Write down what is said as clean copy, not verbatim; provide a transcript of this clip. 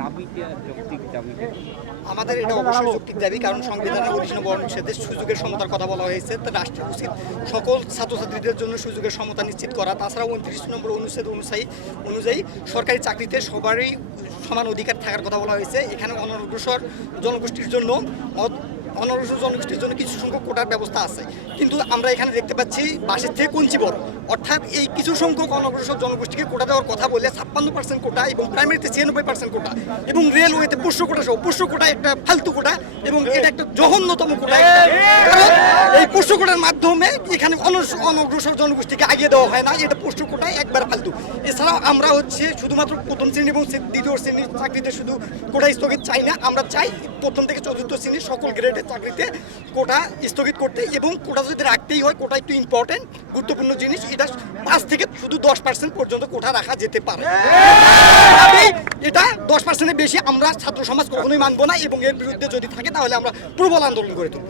দাবিটা যৌক্তিক দাবিটা আমাদের এটা অবশ্যই যৌক্তিক দাবি, কারণ সংবিধানের 19 নম্বর অনুচ্ছেদে সুযোগের সমতার কথা বলা হয়েছে। তো রাষ্ট্রের উচিত সকল ছাত্রছাত্রীদের জন্য সুযোগের সমতা নিশ্চিত করা। তাছাড়া 29 নম্বর অনুচ্ছেদ অনুযায়ী সরকারি চাকরিতে সবারই সমান অধিকার থাকার কথা বলা হয়েছে। এখানে অনগ্রসর জনগোষ্ঠীর জন্য কিছু সংখ্যক কোটার ব্যবস্থা আছে, কিন্তু আমরা এখানে দেখতে পাচ্ছি বাসের থেকে কঞ্চি বড়। অর্থাৎ এই কিছু সংখ্যক অনগ্রসর জনগোষ্ঠীকে কোটা দেওয়ার কথা বলে 56% কোটা এবং প্রাইমারিতে 96% কোটা এবং রেলওয়েতে 500 কোটা সহ 500 কোটা একটা ফালতু কোটা এবং এটা একটা জঘন্যতম কোটা। কারণ এই 500 কোটার মাধ্যমে এখানে অনগ্রসর জনগোষ্ঠীকে আগিয়ে দেওয়া হয় না, এটা 500 কোটায় একবার ফালতু। এছাড়াও আমরা শুধুমাত্র প্রথম শ্রেণী এবং দ্বিতীয় শ্রেণীর চাকরিতে শুধু কোটা স্থগিত চাই না, আমরা চাই প্রথম থেকে চতুর্থ শ্রেণীর সকল গ্রেডের চাকরিতে কোটা স্থগিত করতে। এবং কোটা যদি রাখতেই হয়, কোটা একটু ইম্পর্টেন্ট গুরুত্বপূর্ণ জিনিস, এটা 5 থেকে শুধু 10% পর্যন্ত কোটা রাখা যেতে পারে। এটা 10%-এর বেশি আমরা ছাত্র সমাজ কখনোই মানবো না এবং এর বিরুদ্ধে যদি থাকে তাহলে আমরা প্রবল আন্দোলন গড়ে তুলব।